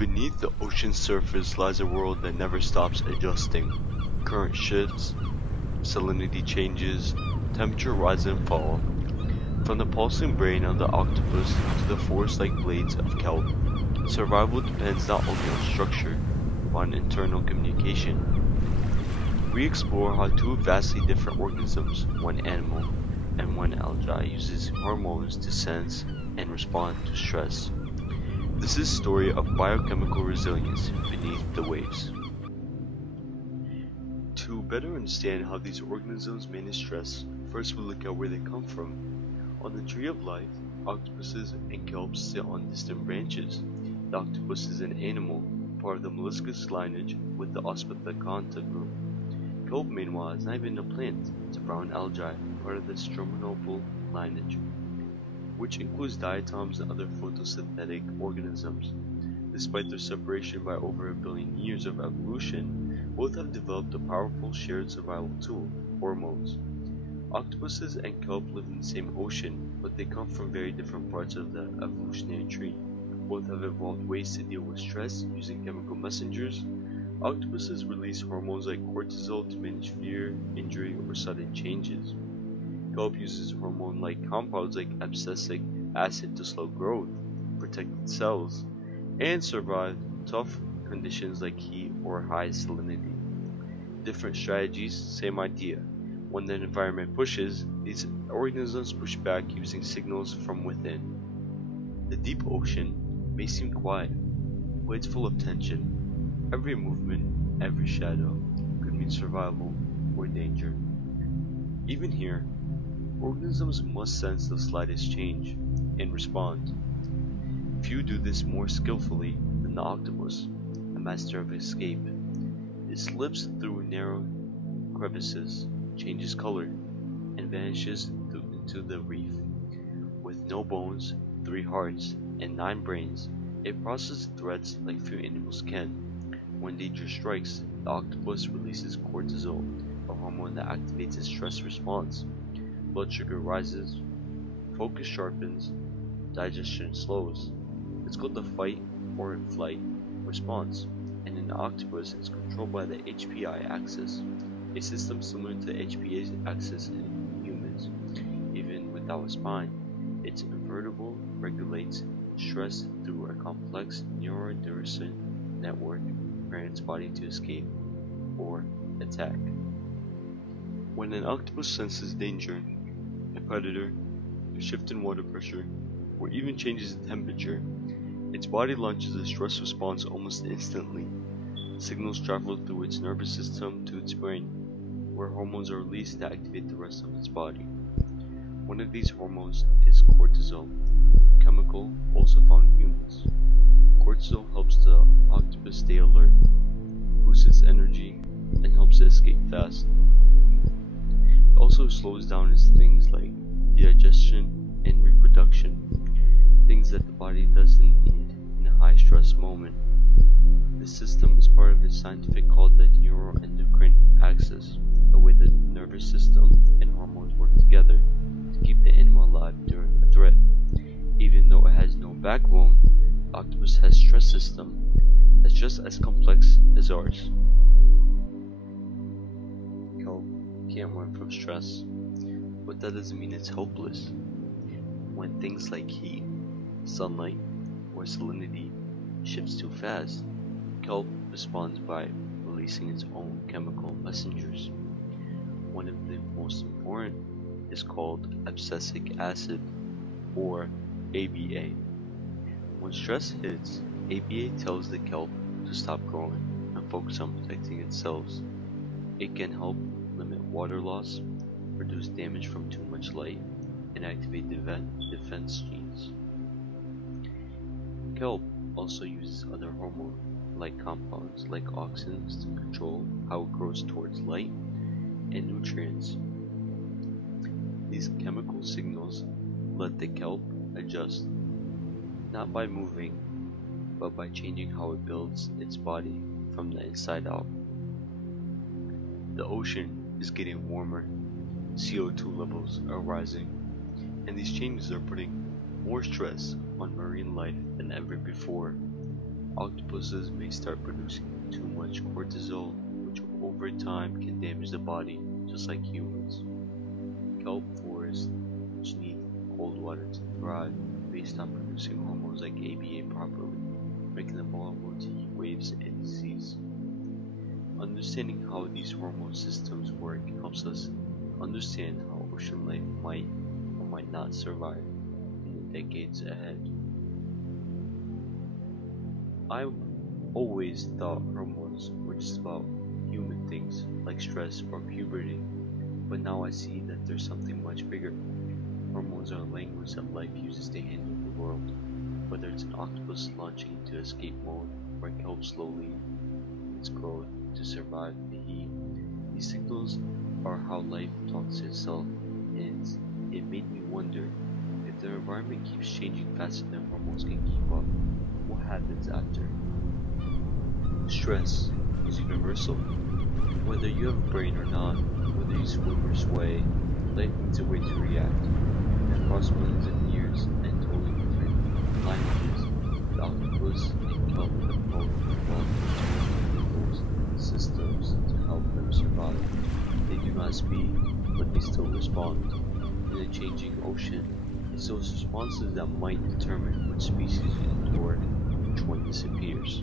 Beneath the ocean's surface lies a world that never stops adjusting. Current shifts, salinity changes, temperature rise and fall. From the pulsing brain of the octopus to the forest-like blades of kelp, survival depends not only on structure, but on internal communication. We explore how two vastly different organisms, one animal and one algae, uses hormones to sense and respond to stress. This is a story of biochemical resilience beneath the waves. To better understand how these organisms manage stress, first we look at where they come from. On the tree of life, octopuses and kelps sit on distant branches. The octopus is an animal, part of the molluscous lineage with the Ospithaconta group. Kelp, meanwhile, is not even a plant, it's a brown algae, part of the Stromanopal lineage, which includes diatoms and other photosynthetic organisms. Despite their separation by over a billion years of evolution, both have developed a powerful shared survival tool, hormones. Octopuses and kelp live in the same ocean, but they come from very different parts of the evolutionary tree. Both have evolved ways to deal with stress using chemical messengers. Octopuses release hormones like cortisol to manage fear, injury, or sudden changes. Kelp uses hormone-like compounds like abscisic acid to slow growth, protect its cells, and survive tough conditions like heat or high salinity. Different strategies, same idea. When the environment pushes, these organisms push back using signals from within. The deep ocean may seem quiet, but it's full of tension. Every movement, every shadow, could mean survival or danger. Even here, organisms must sense the slightest change and respond. Few do this more skillfully than the octopus, a master of escape. It slips through narrow crevices, changes color, and vanishes into the reef. With no bones, 3 hearts, and 9 brains, it processes threats like few animals can. When danger strikes, the octopus releases cortisol, a hormone that activates its stress response. Blood sugar rises, focus sharpens, digestion slows. It's called the fight or flight response, and in the octopus it's controlled by the HPI axis, a system similar to HPA's axis in humans. Even without a spine, its invertible regulates stress through a complex neurodepressant network, preparing its body to escape or attack. When an octopus senses danger, a predator, a shift in water pressure, or even changes in temperature, its body launches a stress response almost instantly. Signals travel through its nervous system to its brain, where hormones are released to activate the rest of its body. One of these hormones is cortisol, a chemical also found in humans. Cortisol helps the octopus stay alert, boosts its energy, and helps it escape fast. It also slows down its things like digestion and reproduction, things that the body doesn't need in a high stress moment. This system is part of a scientific called the neuroendocrine axis, the way the nervous system and hormones work together to keep the animal alive during a threat. Even though it has no backbone, the octopus has a stress system that's just as complex as ours. Kelp can't run from stress, but that doesn't mean it's hopeless. When things like heat, sunlight, or salinity shifts too fast, kelp responds by releasing its own chemical messengers. One of the most important is called abscisic acid, or ABA. When stress hits, ABA tells the kelp to stop growing and focus on protecting its cells. It can help limit water loss, reduce damage from too much light, and activate defense genes. Kelp also uses other hormone-like compounds like auxins to control how it grows towards light and nutrients. These chemical signals let the kelp adjust, not by moving, but by changing how it builds its body from the inside out. The ocean is getting warmer, CO2 levels are rising, and these changes are putting more stress on marine life than ever before. Octopuses may start producing too much cortisol, which over time can damage the body, just like humans. Kelp forests, which need cold water to thrive, may stop producing hormones like ABA properly, making them vulnerable to heat waves and disease. Understanding how these hormone systems work helps us understand how ocean life might or might not survive in the decades ahead. I've always thought hormones were just about human things like stress or puberty, but now I see that there's something much bigger. Hormones are a language that life uses to handle the world, whether it's an octopus launching into escape mode or a kelp slowly its growth to survive the heat. These signals are how life talks to itself, and it made me wonder, if the environment keeps changing faster than hormones can keep up, what happens after? Stress is universal. Whether you have a brain or not, whether you swim or sway, life needs a way to react. And across millions of years and totally different languages, the octopus and kelp have both evolved chemicals and systems to help them survive. They do not speak, but they still respond. In a changing ocean, it's those responses that might determine which species endure and which one disappears.